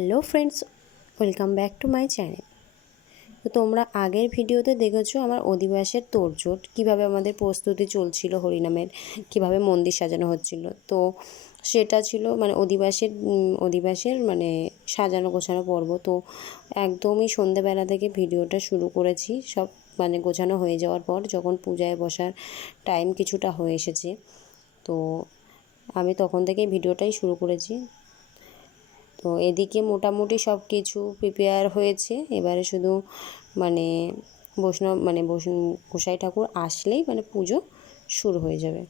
Hello friends, welcome back to my channel. তো তোমরা আগের ভিডিওতে দেখেছো আমার অধিবাসের তোড়জোড় কীভাবে আমাদের প্রস্তুতি চলছিল, হরিনামের কীভাবে মন্দির সাজানো হচ্ছিল। তো সেটা ছিল মানে অধিবাসের মানে সাজানো গোছানো পর্ব। তো একদমই সন্ধেবেলা থেকে ভিডিওটা শুরু করেছি, সব মানে গোছানো হয়ে যাওয়ার পর যখন পূজায় বসার টাইম কিছুটা হয়ে এসেছে, তো আমি তখন থেকেই ভিডিওটাই শুরু করেছি। তো এদিকে মোটামুটি সব কিছু প্রিপেয়ার হয়েছে, এবারে শুধু মানে গোসাই ঠাকুর আসলেই মানে পুজো শুরু হয়ে যাবে।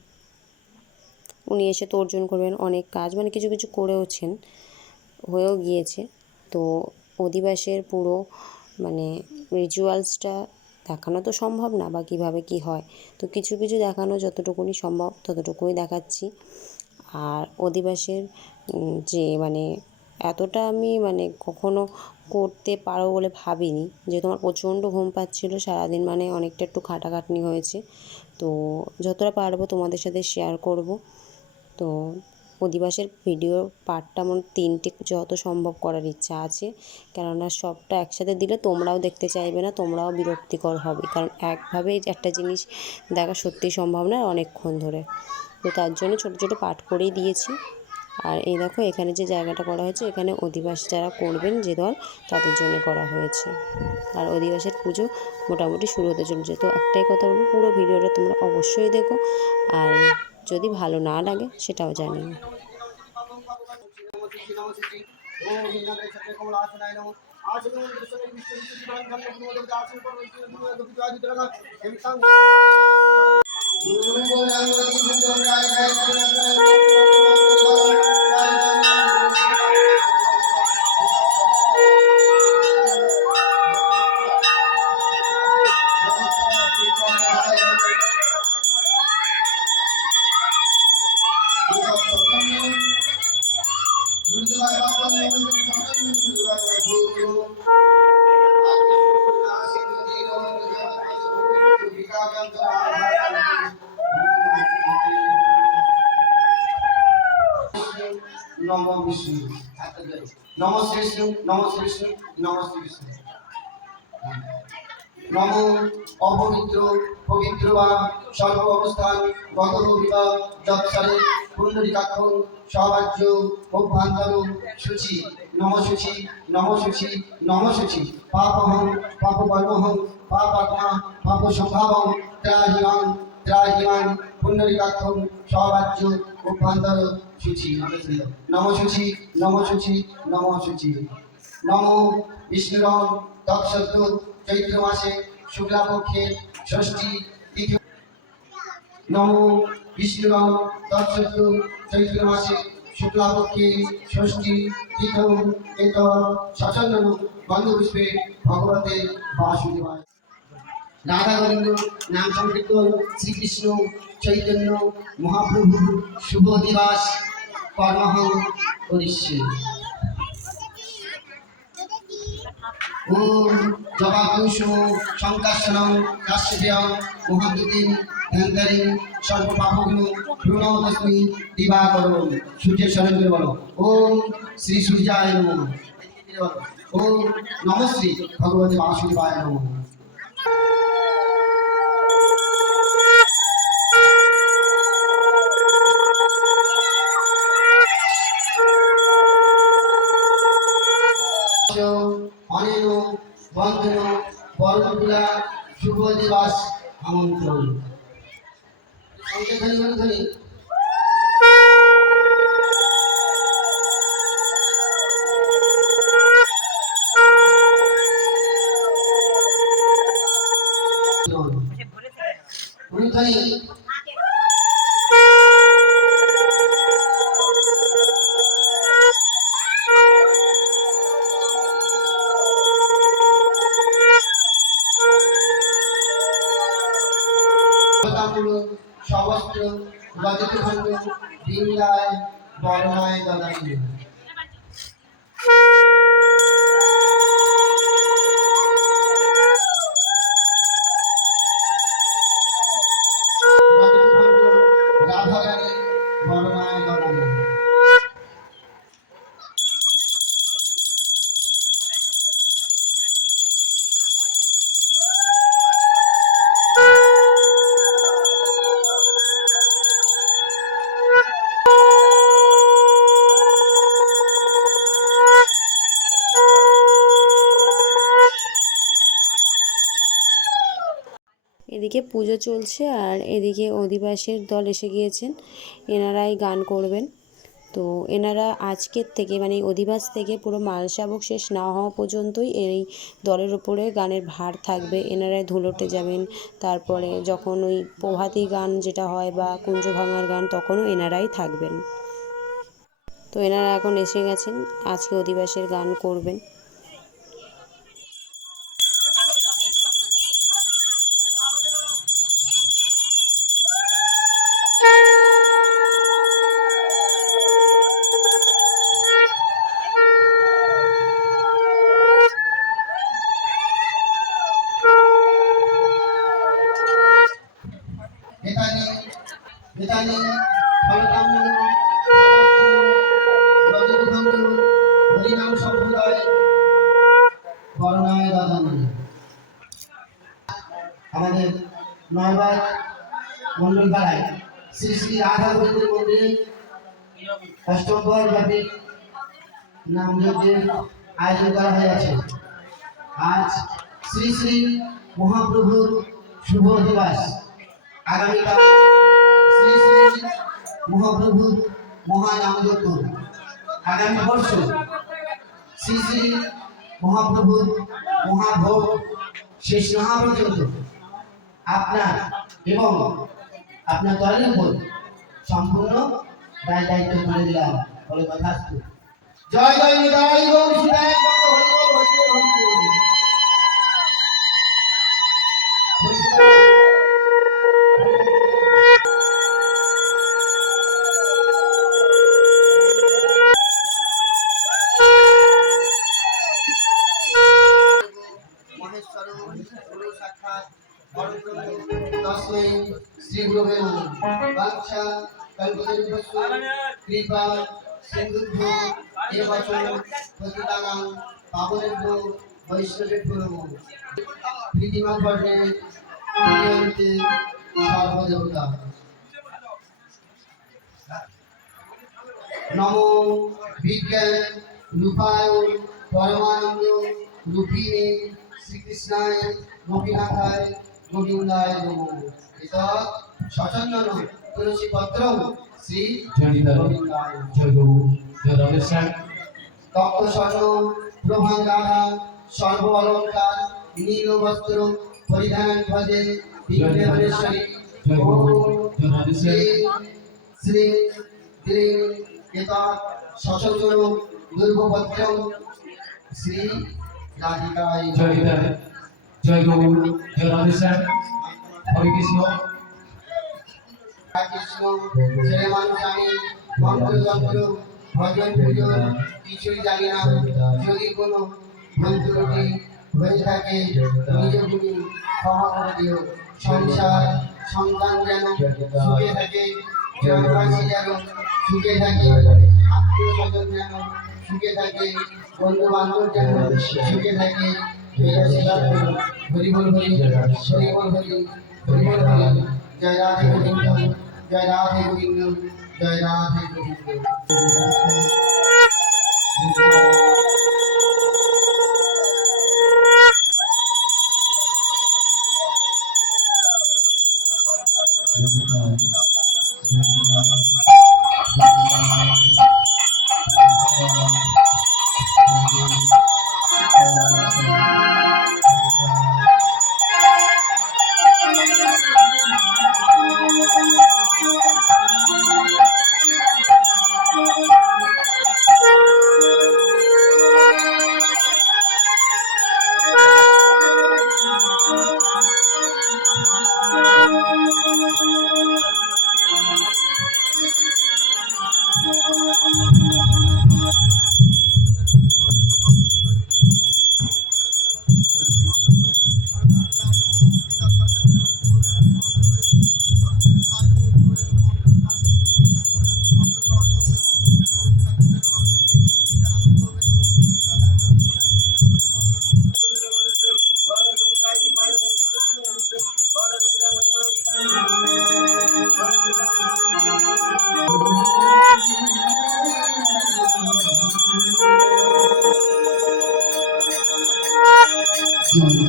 উনি এসে তর্জন করবেন, অনেক কাজ মানে কিছু কিছু করেওছেন, হয়েও গিয়েছে। তো অধিবাসের পুরো মানে রিচুয়ালসটা দেখানো তো সম্ভব না, বা কীভাবে কী হয়, তো কিছু কিছু দেখানো যতটুকুনি সম্ভব ততটুকুই দেখাচ্ছি। আর অধিবাসের যে মানে এতটা আমি মানে কখনো করতে পারো বলে ভাবিনি, যেহেতু আমার প্রচণ্ড ঘুম পাচ্ছিলো সারাদিন, মানে অনেকটা একটু খাটাখাটনি হয়েছে। তো যতটা পারবো তোমাদের সাথে শেয়ার করব। তো অধিবাসের ভিডিও পার্টটা আমার 3টে যত সম্ভব করার ইচ্ছা আছে, কেননা সবটা একসাথে দিলে তোমরাও দেখতে চাইবে না, তোমরাও বিরক্তিকর হবে, কারণ একভাবেই একটা জিনিস দেখা সত্যিই সম্ভব না অনেকক্ষণ ধরে। তো তার জন্য ছোটো ছোটো পার্ট করেই দিয়েছি। আর এই দেখো এখানে যে জায়গাটা করা হয়েছে, এখানে অধিবাস যারা করবেন যে দল, তাদের জন্য করা হয়েছে। আর অধিবাসের পুজো মোটামুটি শুরু হতে চলেছে। তো একটাই কথা বলবো, পুরো ভিডিওটা তোমরা অবশ্যই দেখো, আর যদি ভালো না লাগে সেটাও জানিও। নম বিষ্ণু, নম শ্রী বিষ্ণু, নম শ্রী বিষ্ণু, নম শ্রী বিষ্ণু। নম অপবিত্র পবিত্র বা সর্ব অবস্থান গত বিবাহ যৎসারে পুণ্ডরিকাক্ষ সবাজ্য অভ্যন্তর শুচি, নম শুচি, নম শুচি, নম শুচি। পাপহং পাপকর্মহং পাপাত্মা পাপ সম্ভাবং ত্রাহিমাং ত্রাহিমাং পুণ্ডরিকাক্ষ সবাজ্য অভ্যন্তর শুচি। নম শুচি, নম শুচি, নম শুচি। নম বিষ্ণুরং তৎসত্য চৈত্র মাসে শুক্লাপক্ষে ষষ্ঠী তিথি। নম বিষ্ণুরং তৎসত্য চৈত্র মাসে শুক্লাপক্ষে ষষ্ঠী তিথ এত সচন্দন গন্ধপুষ্পে ভগবতে বাসুদেবায়। রাধা গোবিন্দ নাম সংকীর্তন শ্রীকৃষ্ণ চৈতন্য মহাপ্রভু শুভ দিবস কর্মহং করিষ্যে। ওম জবাকুসুম সংকাশনং কাশ্যপেয়ং মহাদ্যুতিং ধ্যানধারিং সর্বপাপগ্ন প্রণতস্মি দিবাকরং। সূর্যের স্মরণ করে বলো, ওম শ্রী সূর্যায় নমঃ। ওম নমঃ শ্রী ভগবতে বাসুদেবায় নমঃ। অনেন বন্ধন বরণকুলা শুভ দিবস আমন্ত্রণ। সমস্ত গতিখণ্ড বিন্দায় বর্ণায় দলায়। রাধারানী বর্ণায় দলায়। এদিকে পুজো চলছে আর এদিকে অধিবাসের দল এসে গিয়েছেন, এনারাই গান করবেন। তো এনারা আজকের থেকে মানে অধিবাস থেকে পুরো মালসাবক শেষ না হওয়া পর্যন্তই এই দলের উপরে গানের ভার থাকবে। এনারাই ধুলোটে যাবেন, তারপরে যখন ওই প্রভাতী গান যেটা হয় বা কুঞ্জ ভাঙার গান তখনও এনারাই থাকবেন। তো এনারা এখন এসে গেছেন, আজকে অধিবাসের গান করবেন। নেতাজি নেতাজি ফলকাম্য রজতখণ্ড হরিনাম সম্প্রদায় করুণায় দাদানী। আমাদের নয়বার মন্ডল পাড়ায় শ্রী শ্রী রাধা গোবিন্দ মন্দিরে অষ্টপ্রহর ব্যাপী নামযজ্ঞের আয়োজন করা হয়েছে। আজ শ্রী শ্রী মহাপ্রভুর শুভ দিবস। আগামীকাল শ্রী শ্রী মহাপ্রভুর মহানামযজ্ঞ। আগামী বর্ষ শ্রী শ্রী মহাপ্রভুর মহাভোগ শেষ না হওয়া পর্যন্ত আপনার এবং আপনার দলের উপর সম্পূর্ণ দায় দায়িত্ব করে দিলাম বলে কথা। জয় জয় নিতাই গৌর সীতায় হরি বল হরি বল হরি বল। মহেশ্বর গুরু সাক্ষাৎ পরব্রহ্ম তস্मै শ্রী গুরুবে নমঃ। বাঞ্ছা কল্পতরুভ্যশ্চ কৃপা সিন্ধুভ্যো এব চ পতিতানাং পাবনেভ্যো বৈষ্ণবেভ্যো নমঃ। প্রীতিমা বর্ণে প্রিয়ন্তে সর্বদেবতা। নমো বিজ্ঞান রূপায় পরমানন্দ রূপিণে শ্রীকৃষ্ণায় গোপীনাথায় গোবিন্দায় নমঃ। এতৎ সচন্দন তুলসী পত্রং শ্রী গোবিন্দায়। জয় গুরু জয় রাধেশ্যাম। তপ্ত স্বর্ণ প্রভাঙ্গাধা সর্ব অলঙ্কার নীল বস্ত্র পরিধান ভজে বিঘ্নেশ্বরী। জয় গুরু জয় রাধেশ্যাম। শ্রী শ্রী এতৎ সচন্দন দুর্গপত্রং শ্রী রাধিকায়। জয় নিতাই জয় গুরু জয় রাধেশ্যাম। হরে কৃষ্ণ। কৃষ্ণ ছেলে মানুষ আমি মন্ত্র যন্ত্র ভজন পূজন কিছুই জানি না। যদি কোনো ভুল ত্রুটি হয়ে থাকে নিজ গুণী ক্ষমা করে দিও। সংসার সন্তান যেন সুখে থাকে, গ্রামবাসী যেন সুখে থাকে, আত্মীয় স্বজন যেন সুখে থাকে, বন্ধু বান্ধব যেন সুখে থাকে। এই আশীর্বাদ করুন। হরি বল হরি হরি বল হরি হরি বল হরি। জয় রাধে গোবিন্দ জয় রাধে গোবিন্দ জয় রাধে গোবিন্দ।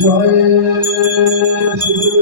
জয় জয় সুদূর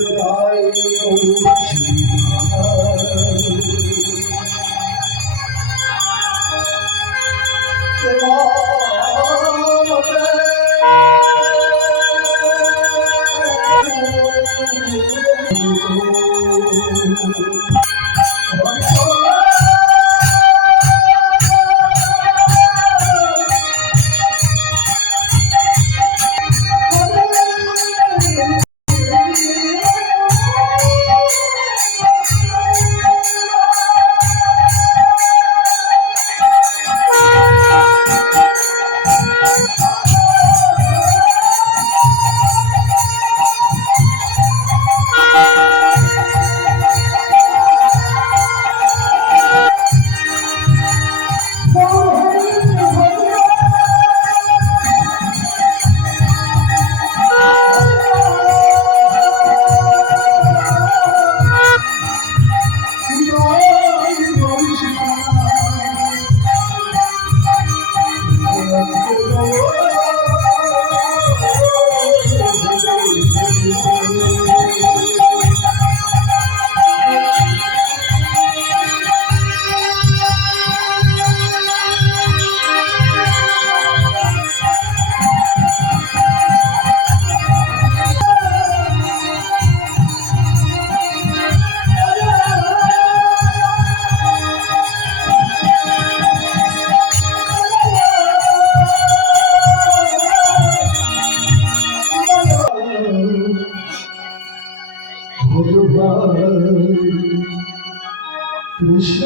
কৃষ্ণ